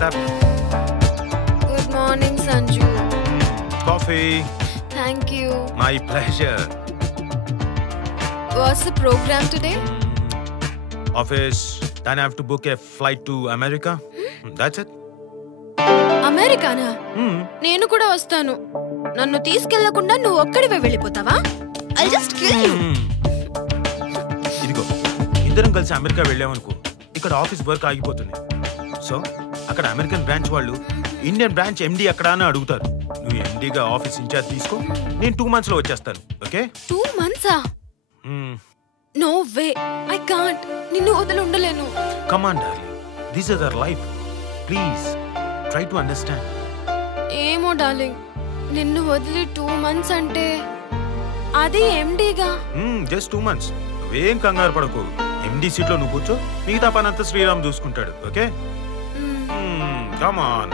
get up. Good morning, Sanju. Coffee. Thank you. My pleasure. What's the program today? Office. Then I have to book a flight to America. That's it. అమెరికానా? నేను కూడా వస్తాను. నన్ను తీసుకెళ్లకుండా నువ్వు ఒక్కడివే వెళ్ళిపోతావా? I'll just kill you. ఇదిగో ఇద్దరం కలిసి అమెరికా వెళ్ళామనుకో ఇక్కడ ఆఫీస్ వర్క్ ఆగిపోతుంది. సో అక్కడ అమెరికన్ బ్రాంచ్ వాళ్ళు ఇండియన్ బ్రాంచ్ ఎండి ఎక్కడ అని అడుగుతారు. నువ్వు ఎండిగా ఆఫీస్ ఇన్ఛార్జ్ తీసుకో. నేను 2 months లో వచ్చేస్తాను. Okay? 2 months? No way. I can't. నిన్ను వదిలి ఉండలేను. Come on, darling. This is our life. Please try to understand. ఏమో డార్లింగ్, నిన్ను వదిలి 2 months అంటే అది ఎండిగా. Just 2 months. నువ్వేం కంగారు పడకు. ఎండి సీట్లో నువ్వు కూర్చో, మిగతా పనంతా శ్రీరామ్ చూసుకుంటాడు. ఓకే? Come on.